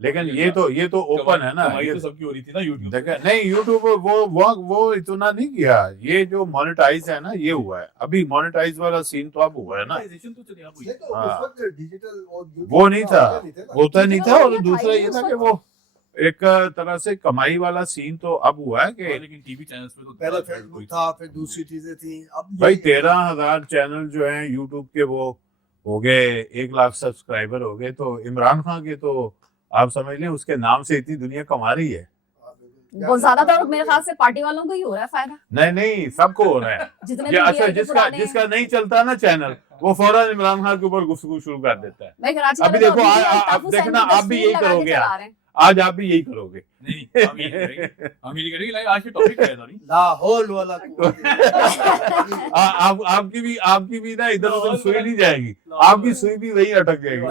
लेकिन ये तो ओपन है ना, ये तो सबकी हो रही थी ना यूट्यूब। नहीं यूट्यूब वो इतना नहीं किया। ये जो मोनेटाइज है ना ये हुआ है, अभी मोनेटाइज वाला सीन तो अब हुआ है ना। डिजिटल वो नहीं था, होता नहीं था। और दूसरा ये था कि वो एक तरह से कमाई वाला सीन तो अब हुआ है कि लेकिन टीवी चैनल्स पे तो पहले फेसबुक था, फिर दूसरी चीजें थी। अब भाई 13,000 चैनल जो हैं यूट्यूब के वो हो गए, 1 लाख सब्सक्राइबर हो गए। तो इमरान खान के तो आप समझ लें उसके नाम से इतनी दुनिया कमा रही है। वो ज्यादातर मेरे ख्याल से पार्टी वालों को ही हो रहा है फायदा। नहीं सबको हो रहा है। जितने ये अच्छा PTI के जिसका नहीं चलता ना चैनल, वो फौरन इमरान खान के ऊपर गुफ्तगू शुरू कर देता है। भाई कराची अभी वाले तो देखो टापू आप सैंड देखना, की आप भी यही तस्वीर लगा के करोगे। चला रहे हैं। आज आप भी यही करोगे। नहीं हम यही करेंगे लाइक आज के टॉपिक है सॉरी लाहौल वाला आपकी भी ना इधर उधर सुई नहीं जाएगी, आपकी सुई भी वही अटक जाएगी।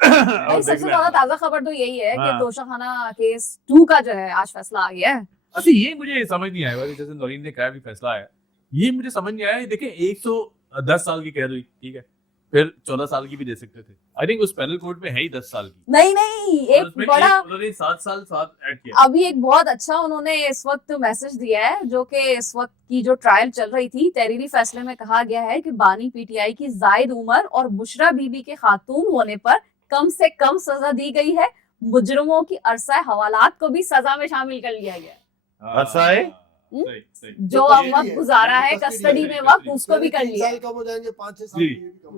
और सबसे देखना ज्यादा ताजा खबर तो यही है कि हाँ। तोशाखाना केस 2 का जो है आज फैसला आ गया है। अच्छा ये मुझे समझ नहीं आया जैसे नौरीन ने कहा भी फैसला आया, ये मुझे समझ नहीं आया। देखिए 110 साल की कैद हुई, ठीक है, फिर 14 साल की भी दे सकते थे। आई थिंक उस पैनल कोर्ट में है ही 10 साल की। नहीं एक बड़ा उन्होंने 7 साल साथ ऐड किया। अभी एक बहुत अच्छा उन्होंने इस वक्त मैसेज दिया है, जो कि इस वक्त की जो ट्रायल चल रही थी तहरीरी फैसले में कहा गया है कि बानी पीटीआई की जायद उमर और बुशरा बीबी के खातून होने पर कम से कम सजा दी गई है। मुजरिमों की अरसा हवालात को भी सजा में शामिल कर लिया गया है। जो अब वक्त गुजारा है कस्टडी में वक्त उसको भी कर लिया। कम हो जाएंगे 5-6 साल।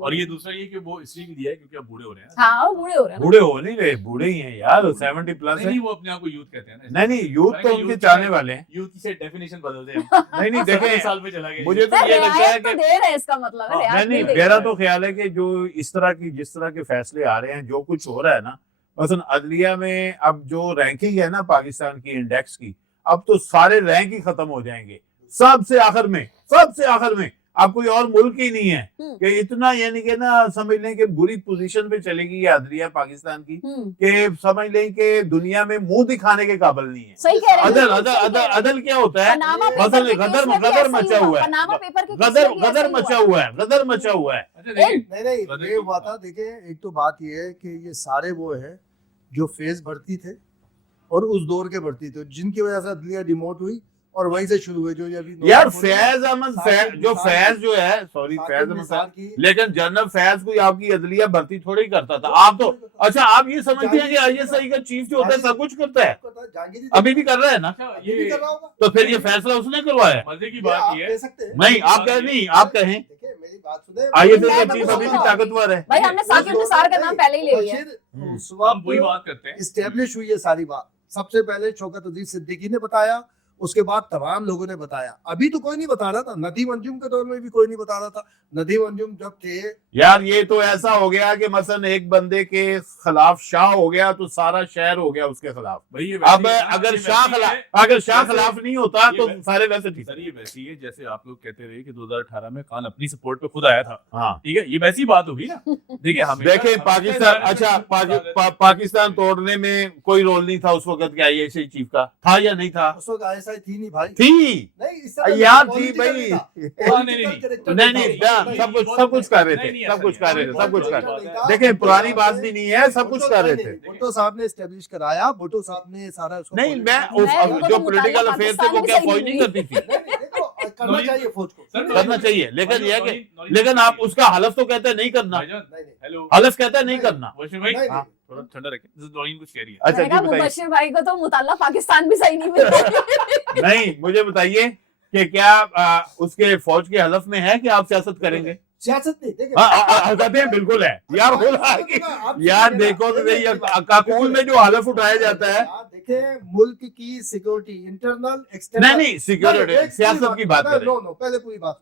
और ये दूसरा ये कि वो इसलिए भी दिया है क्योंकि अब बूढ़े हो रहे हैं। हाँ वो बूढ़े हो रहे हैं। बूढ़े हो नहीं रहे, बूढ़े ही हैं यार, 70 प्लस है। नहीं वो अपने आप को यूथ कहते हैं ना। नहीं यूथ तो उनके चाहने वाले हैं। यूथ से डेफिनेशन बदल दे हम। नहीं देखें, साल पे चला गया। मुझे तो ये लगता है कि दे रहे इसका मतलब है नहीं मेरा तो ख्याल है कि जो इस तरह की जिस तरह के फैसले आ रहे हैं, जो कुछ हो रहा है ना, मसलन अदलिया में अब जो रैंकिंग है ना पाकिस्तान की इंडेक्स की, अब तो सारे रैंक ही खत्म हो जाएंगे। सबसे आखिर में अब कोई और मुल्क ही नहीं है कि इतना, यानी कि ना समझ लें कि बुरी पोजीशन पे चलेगी ये अदलिया पाकिस्तान की, कि समझ लें कि दुनिया में मुंह दिखाने के काबिल नहीं है। सही कह रहे हैं। अदल क्या होता है? मसलन गदर मचा हुआ है, गदर मचा हुआ है। नहीं ये हुआ था। देखिए एक तो बात ये है कि ये सारे वो है जो फेज भर्ती थे और उस दौर के भर्ती थे, जिनकी वजह से अदलिया डिमोट हुई और वहीं से शुरू हुए। जो अभी यार फैज अहमद फैज जो है, सॉरी फैज अहमद, लेकिन जनरल फैज कोई आपकी अदलिया भर्ती थोड़ी करता था। आप तो अच्छा आप ये समझते हैं कि आईएसआई का चीफ जो होता है सब कुछ करता है, अभी भी कर रहा है ना? तो फिर ये फैसला उसने करवाया। मजे की बात ये नहीं आप कहें मेरी बात सुने, आईएसआई का चीफ अभी भी ताकतवर है भाई। हमने साकिब निसार का नाम पहले ही ले लिया। हम वही बात करते हैं। इस्टेब्लिश हुई है सारी बात। सबसे पहले शौकत अजीज सिद्दीकी ने बताया, उसके बाद तमाम लोगों ने बताया। अभी तो कोई नहीं बता रहा था, नदीम अंजुम के दौर में भी कोई नहीं बता रहा था। नदीम अंजुम जब थे यार, ये तो ऐसा हो गया कि मसलन एक बंदे के खिलाफ शाह हो गया तो सारा शहर हो गया उसके खिलाफ। अब अगर शाह खिलाफ नहीं होता तो सारे वैसे ठीक। सर ये वैसी है जैसे आप लोग कहते रहे कि 2018 में खान अपनी सपोर्ट पे खुद आया था। हाँ ठीक है, ये वैसी बात होगी ना। देखें पाकिस्तान, अच्छा पाकिस्तान तोड़ने में कोई रोल नहीं था उस वक्त के आईएसआई चीफ का, था या नहीं था? उस वक्त आईएसआई थी नहीं भाई। थी नहीं यार, थी भाई। नहीं सब कुछ कर रहे थे। देखें पुरानी बात भी नहीं है, सब कुछ कर रहे थे। भुट्टो साहब ने एस्टेब्लिश कराया, भुट्टो साहब ने सारा उसको नहीं मैं जो पॉलिटिकल अफेयर थे वो क्या फौज नहीं करती थी? करना चाहिए फौज को, करना चाहिए, लेकिन यह कि लेकिन आप उसका हलफ तो कहते हैं नहीं करना, हलफ कहता है नहीं करना। थोड़ा ठंडा रखें, नौरीन कुछ कह रही है। अच्छा जी बताइए। मुबशिर भाई को तो मुताल्ला पाकिस्तान भी सही नहीं मिलता। नहीं मुझे बताइए कि क्या उसके फौज के हलफ में है कि आप सियासत करेंगे? सियासत नहीं, बिल्कुल है यार। यार देखो तो सही, काकूल में जो हलफ उठाया जाता है, देखें मुल्क की सिक्योरिटी इंटरनल एक्सटर्नल, नहीं सिक्योरिटी सियासत की बात करें। पहले पूरी बात,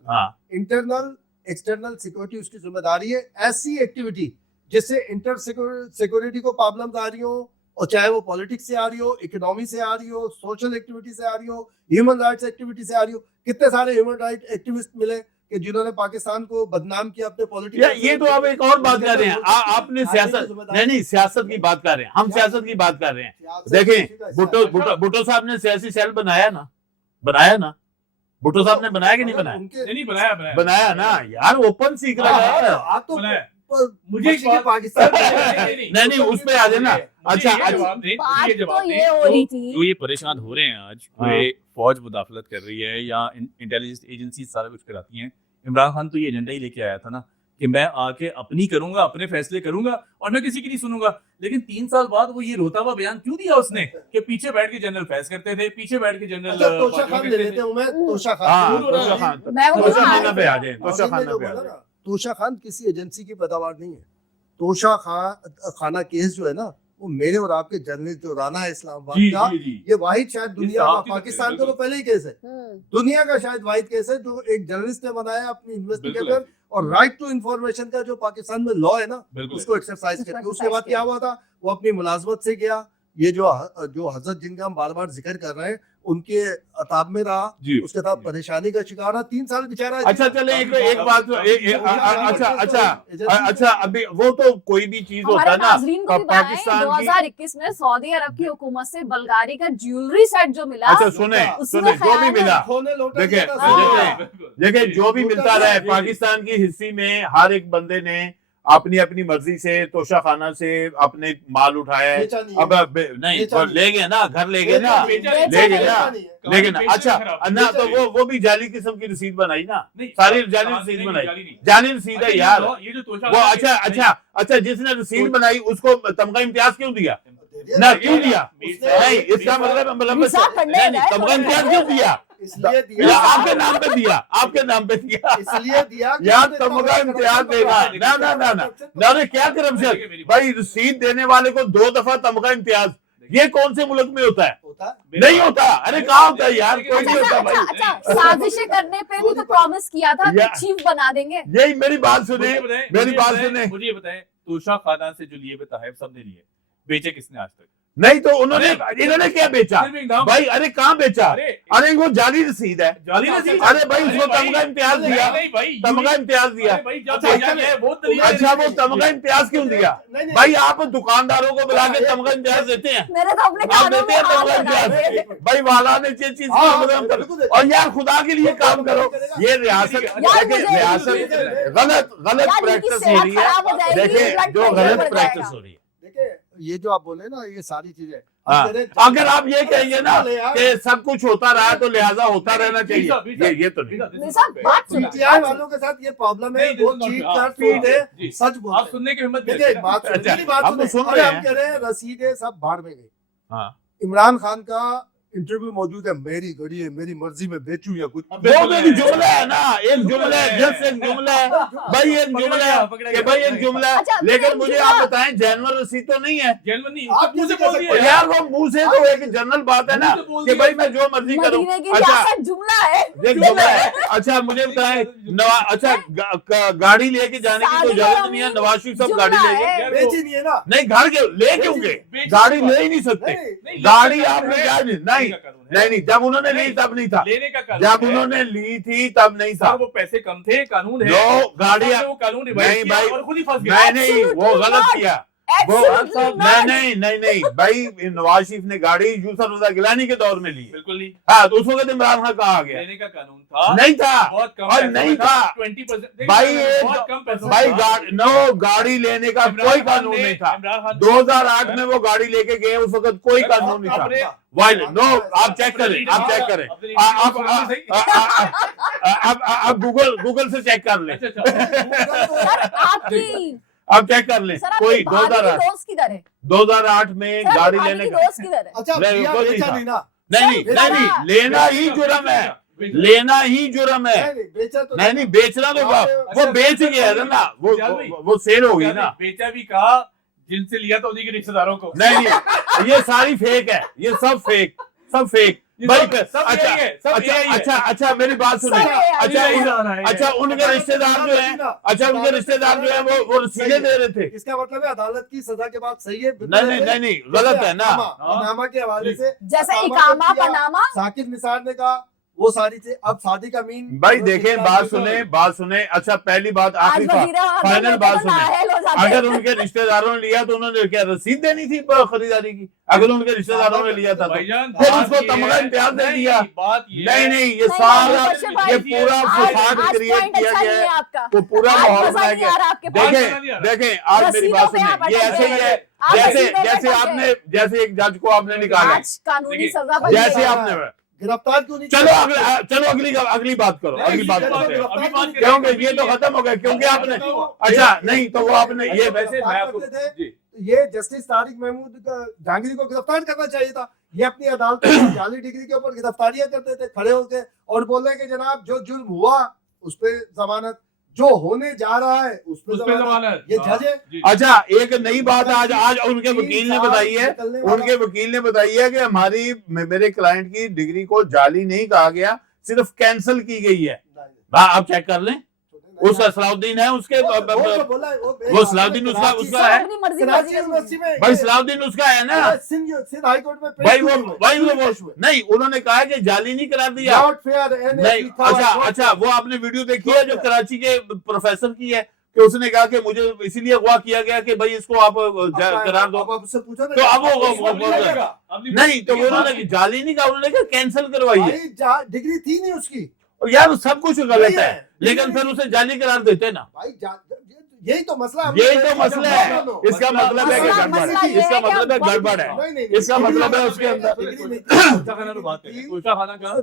इंटरनल एक्सटर्नल सिक्योरिटी उसकी जिम्मेदारी है। ऐसी एक्टिविटी जिससे इंटर सिक्योरिटी को प्रॉब्लम्स आ रही हो, और चाहे वो पॉलिटिक्स से आ रही हो, इकोनॉमी से आ रही हो, सोशल एक्टिविटी से आ रही हो, ह्यूमन राइट्स एक्टिविटी से आ रही हो। कितने सारे ह्यूमन राइट एक्टिविस्ट मिले कि जिन्होंने पाकिस्तान को बदनाम किया अपने पॉलिटिक्स। ये तो आप एक और बात कर रहे हैं। आपने सियासत नहीं सियासत की बात कर रहे हैं, हम सियासत की बात कर रहे हैं। देखें भुट्टो साहब ने सियासी सेल बनाया ना भुट्टो साहब ने बनाया कि नहीं बनाया? नहीं बनाया बनाया ना यार, ओपन सीक्रेट है। मुझे एक मशीन बात- पाकिस्तान नहीं, उस पे आ जाना। अच्छा, बात तो ये हो रही थी जो ये परेशान हो रहे हैं आज, ये फौज मुदाखलत कर रही है या इंटेलिजेंस एजेंसी सारा कुछ कराती हैं। इमरान खान तो ये एजेंडा ही लेके आया था ना कि मैं आके अपनी करूंगा, अपने फैसले करूंगा और मैं किसी की नहीं सुनूंगा। लेकिन 3 साल बाद वो ये रोता हुआ बयान क्यों दिया उसने कि पीछे बैठ के जनरल फैस करते थे, पीछे बैठ के जनरल अच्छा, तोशा खान ले लेते हूं मैं, तोशा हाँ, खान तोशा खान, मैं वो तोशा हाँ, खाना पे आ जाए, तोशा मशीन ने खाना जो पे आ बोला जाए। ना, तोशा खान किसी एजेंसी की पैदावार नहीं है। तोशा खाना केस जो है ना, वो मेरे और आपके जर्नलिस्ट जो राना है इस्लामाबाद का, ये वाहिद शायद दुनिया का, साहब की पाकिस्तान का तो बिल्कुल। पहले ही केस है, हम्म, दुनिया का शायद वाहिद केस है जो एक जर्नलिस्ट ने बनाया अपनी इन्वेस्टिगेटर बिल्कुल। और राइट टू इन्फॉर्मेशन का जो पाकिस्तान में लॉ है ना, बिल्कुल। उसको एक्सरसाइज उसको करके। उसके exercise बाद क्या हुआ था, वो अपनी मुलाजमत से गया, ये जो हजरत जिनका हम बार बार जिक्र कर रहे हैं उनके अताब में रहा, जी। उसके साथ परेशानी का शिकार रहा, 3 साल बेचारा। अच्छा चले एक बात अच्छा अभी वो तो कोई भी चीज होता हमारे है ना, नाजरीन को भी बताएं पाकिस्तान की। 2021 में सऊदी अरब की हुकूमत से बल्गारी का ज्वेलरी सेट जो मिला, अच्छा सुने उसमें सुने जो भी ख्याल है, मिला, देखिए हाँ। देखिए जो भी मिलता रहा है, पाकिस्तान की हिस्से में हर एक बंदे ने अपनी अपनी मर्जी से तोशा खाना से अपने माल उठाया है। अब नहीं बेचा ले गए ना, घर ले गए ना, बेचा ले नहीं, गए ना, लेकिन बेचा अच्छा खराब, ना बेचा तो वो भी जाली किस्म की रसीद बनाई ना, नहीं, सारी जाली नहीं, रसीद नहीं, बनाई, जाली नहीं। जाली रसीद है यार ये जो तोशा वो। खाना अच्छा अच्छा जिसने रसीद बनाई उसको तमगा इम्तियाज क्यों दिया ना, क्यों दिया? नहीं इसका मतलब विसा करने नहीं, गए, तमगा इम्तियाज क्यों दिया? इसलिए या दिया, आपके नाम पे दिया, आपके नाम पे दिया इसलिए दिया कि यार हमने तमगा इतना इम्तियाज बड़ा देगा करप्शन ना ना ना ना ना क्या करप्शन भाई, रसीद देने वाले को 2 दफा तमगा इम्तियाज, ये कौन से मुल्क में होता है? होता है। नहीं होता, अरे कहाँ होता है यार, कोई नहीं होता अच्छा भाई। अच्छा साजिशें करने पे भी तो प्रॉमिस किया था कि या- चीफ बना देंगे। यही मेरी बात सुने, मेरी बात सुने। मुझे ये बताएं, तोशा खाना से जो लिए हुए तहफ सबने लिए, बेचे किसने आज तक? नहीं तो उन्होंने इन्होंने क्या बेचा सिर्फ एक नाम- भाई? अरे कहाँ बेचा? अरे अरे वो जाली रसीद है। जाली रसीद। अरे भाई उसको तमगा इम्तियाज दिया, नहीं भाई, तमगा इम्तियाज दिया। अरे भाई जब अच्छा, भेजा गया है, वो दलील है। अच्छा वो तमगा इम्तियाज क्यों दिया नहीं, भाई? आप दुकानदारों को बुला के तमगा इम्तियाज देते हैं? मेरे तो अपने आप कानों देते में हैं हाथ तमगा लगा इम्तियाज? दिए। भाई वाला ने ये चीज हाँ, करो और यार खुदा के लिए काम करो। ये रियासत यार, देखिए, मुझे- रियासत गलत यार, प्रैक्टिस इनकी हो रही सेहत खराब हो है। जाएगी, देखिए ब्लड जो प्रेशर गलत बढ़ प्रैक्टिस जाएगा। हो रही है। देखिए ये जो आप बोले ना, ये सारी चीजें हाँ, अगर आप ये कहेंगे ना कि सब कुछ होता रहा तो लिहाजा होता रहना चाहिए, ये तो नहीं। नहीं साहब, बात सुनो। पीटीआई वालों के साथ ये प्रॉब्लम है, नहीं, वो this is चीट not- कर हाँ, पीट है, जी। सच आप बोलते हैं। सुनने की हिम्मत देखिए एक बात अच्छा, सुनिए, बात हम तो सुनिए। सुन अरे रहे हम हैं। कह रहे हैं रसीदें सब बाहर में गई। हाँ इमरान खान का इंटरव्यू मौजूद है, मेरी घड़ी है, मेरी मर्जी में बेचूं या कुछ। वो भी एक जुमला है ना, एक जुमला है, जस्ट एक जुमला है भाई, एक जुमला है कि भाई एक जुमला है। अच्छा, लेकिन एक मुझे जुमला- आप बताएं जेनरल रसीद तो नहीं है जेनवन नहीं, आप मुझे कैसे बोल कह दिया और यार वो मुंह से तो एक जनरल बात है ना मुझे बोल कि दिया। भाई मैं जो मर्जी करूं। मदीने की अच्छा रियासत जुमला है। एक जुमला है। अच्छा मुझे बताएं अच्छा गाड़ी लेके जाने की कोई इजाजत नहीं है? नवाज शरीफ साहब गाड़ी जुमला लेके है। बेची नहीं है ना। नहीं, घर के ले क्यों गए? गाड़ी ले ही नहीं सकते, नहीं, गाड़ी आपने क्या नहीं नहीं, जब उन्होंने ली तब नहीं था, लेने का कानून जब है। उन्होंने ली थी तब नहीं था। सर वो पैसे कम थे, कानून है। लो गाड़ियां वो कानून रिवाइज नहीं किया भाई, और खुद ही फंस गया। नहीं नहीं वो गलत किया वो। Absolutely not. नहीं नहीं नहीं भाई, नवाज शरीफ ने गाड़ी यूसुफ रजा गिलानी के दौर में ली। बिल्कुल नहीं, हाँ तो उस वक्त इमरान खान कहाँ आ गया? लेने का कानून था, नहीं था बहुत कम और पैसों नहीं में था 20%। भाई, बहुत कम पैसों में भाई था। गाड़ी लेने का इमरान कोई खान कानून ने- नहीं था। इमरान खान 2008 में वो गाड़ी लेके गए, उस वक्त कोई कानून नहीं था। अपने- वाइल नो, आप चेक करें, आप चेक करें, आप गूगल से चेक कर लें, अच्छा, अच्छा। सर आपकी आप चेक कर लें। सर कोई आपकी भाभी की 2008 दोस्त किधर है? 2008 में सर गाड़ी आपकी लेने भाभी की का दोस्त किधर है? अच्छा नहीं, भैया वो नहीं बेचा था। नहीं ना। नहीं नहीं नहीं, लेना ही जुर्म है, लेना ही जुर्म है। नहीं, बेचा तो नहीं नहीं, बेचना तो वो बेच गया है ना, वो सेल हो गई ना। बेचा भी कहा जिनसे लिया था उन्हीं के रिश्तेदारों को। नहीं नहीं, ये सारी फेक है, ये सब फेक भाई। सब अच्छा यही है, सब अच्छा यही है। अच्छा अच्छा मेरी बात सुनिए। सब यही है, अच्छा यही अच्छा उनके रिश्तेदार जो हैं, अच्छा उनके रिश्तेदार जो हैं वो रसीदें दे रहे थे। इसका मतलब है अदालत की सजा के बाद सही है। नहीं नहीं गलत है ना। पनामा के हवाले से जैसे अकामा इकामा को किया, पनामा साकिब निसार ने कहा वो सारी चीज। अब सादिक अमीन भाई देखें, बात सुने। अच्छा पहली बात, आखिरी बात, फाइनल बात सुने। अगर उनके रिश्तेदारों ने लिया तो उन्होंने क्या रसीद देनी थी खरीदारी की? अगर उनके रिश्तेदारों ने लिया था तो भाईजान फिर उसको तमगा इम्तियाज दे दिया। बात नहीं, ये सारा ये पूरा फसाद क्रिएट किया गया है, वो पूरा माहौल बनाया गया। देखें आज मेरी बात सुनिए, ये ऐसे ही है जैसे एक जज को आपने निकाला, कानूनी सजा जैसे आपने गिरफ्तार क्यों नहीं? चलो अगली बात करो, अगली बात करते हैं, क्योंकि ये तो खत्म हो गया, क्योंकि आपने अच्छा नहीं तो वो आपने ये वैसे मैं आपको जी ये जस्टिस तारिक महमूद जहांगीर को गिरफ्तार करना चाहिए था। ये अपनी अदालत में 40 डिग्री के ऊपर गिरफ्तारियां करते थे खड़े होकर और बोल रहे कि जनाब जो जुर्म हुआ उस पे जमानत, जो होने जा रहा है उस पे जमानत। ये जज है। अच्छा एक नई बात आज उनके वकील ने बताई है, उनके वकील ने बताई है कि मेरे क्लाइंट की डिग्री को जाली नहीं कहा गया, सिर्फ कैंसिल की गई है। आप चेक कर लें, उस सलाउद्दीन है उसके वो सलाउद्दीन उसका है भाई, सलाउद्दीन उसका है ना सिंध हाई कोर्ट में भाई, वो नहीं, उन्होंने कहा कि जाली नहीं करार दिया नहीं। अच्छा वो आपने वीडियो देखी है जो कराची के प्रोफेसर की है कि उसने कहा कि मुझे इसीलिए अगवा किया गया कि भाई इसको आप करार दो, तो अब वो नहीं, तो उन्होंने जाली नहीं कहा, उन्होंने कहा कैंसिल करवाई है। डिग्री थी नहीं उसकी यार सब कुछ गलत है, लेकिन फिर उसे जाली करार देते ना। भाई यही तो मसला है, इसका मतलब है कि गड़बड़ है, इसका मतलब है गड़बड़ है, इसका मतलब है उसके अंदर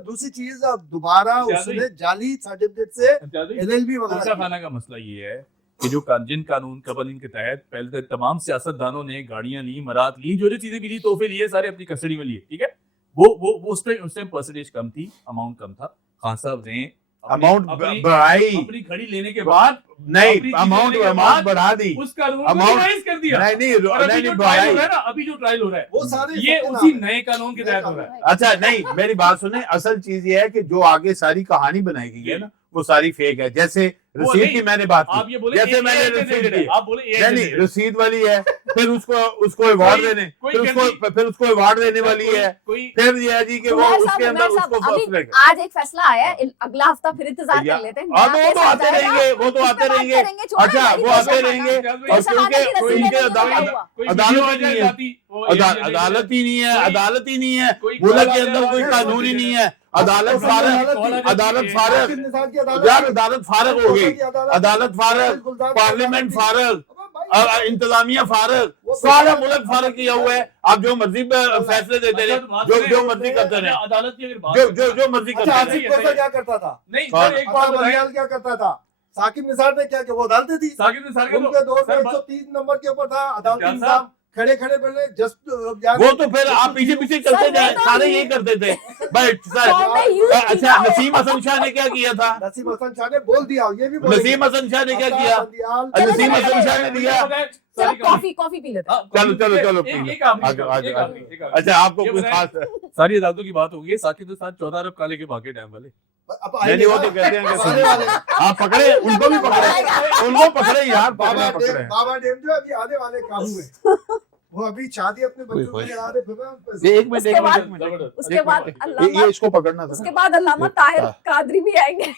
दूसरी चीज दोबारा उसने जाली सर्टिफिकेट से एलएलबी वगैरह खाना का मसला ये है कि जो जिन कानून कवानीन के तहत पहले तो तमाम सियासतदानों ने गाड़ियां ली, मरात ली, जो चीजें मिली, तोहफे लिए, सारे अपनी कस्टडी में लिए, ठीक है, वो उस टाइम परसेंटेज कम थी, अमाउंट कम था। खान साहब ने अमाउंट बढ़ाई, अपनी घड़ी लेने के बाद नहीं अमाउंट बढ़ा दी, उस कानून को रिवाइज कर दिया। नहीं अभी जो ट्रायल हो रहा है वो सारे ये उसी नए कानून के तहत हो रहा है। अच्छा नहीं, मेरी बात सुने, असल चीज ये है कि जो आगे सारी कहानी बनाई गई है ना वो सारी फेक है। जैसे रसीद की मैंने बात की, जैसे मैंने रसीद दी, आप बोले नहीं रसीद वाली है, फिर उसको अवार्ड देने, फिर उसको अवार्ड देने वाली है, फिर ये है जी कि वो उसके अंदर उसको आज एक फैसला आया है, अगला हफ्ता फिर इंतजार कर लेते हैं। वो तो आते रहेंगे, वो तो आते रहेंगे। अच्छा वो आते रहेंगे, और क्योंकि उनके अदालत ही नहीं है, अदालत ही नहीं है, मुल्क के अंदर कोई कानून ही नहीं है, अदालत फारग यार, अदालत फारग हो गई, अदालत फारग, पार्लियामेंट फारग, इंतजामिया फारग, सारा मुल्क फारग किया हुआ है। आप जो मर्जी फैसले देते रहे, जो मर्जी करते रहे, अदालत की अगर बात जो मर्जी करते रहे। क्या करता था? नहीं सर, एक बात बताइए, क्या करता था? साकिब निसार ने क्या किया? वो अदालतें थी, साकिब निसार उनके दौर में 103 नंबर के ऊपर था अदालती निजाम, खड़े पहले जस्ट वो तो फिर आप पीछे चलते जाए, सारे यही करते थे भाई सर। अच्छा नसीम हसन शाह ने क्या किया था? नसीम हसन शाह ने बोल दिया, ये भी नसीम हसन शाह ने क्या किया? नसीम हसन शाह ने दिया। कॉफी पी लेते चलो अच्छा आपको कुछ खास सारी अदालतों की बात होगी। साकिब के साथ 14 अरब काले के भागे डैम वाले, नहीं वो तो कहते हैं कि आप पकड़े, उनको भी पकड़े यार, बाबा डेम जो अभी आने वाले काबू में, वो अभी शादी अपने बच्चों को करा रहे। एक मिनट उसके बाद ये इसको पकड़ना था, उसके बाद अल्लामा ताहिर कादरी भी आएंगे।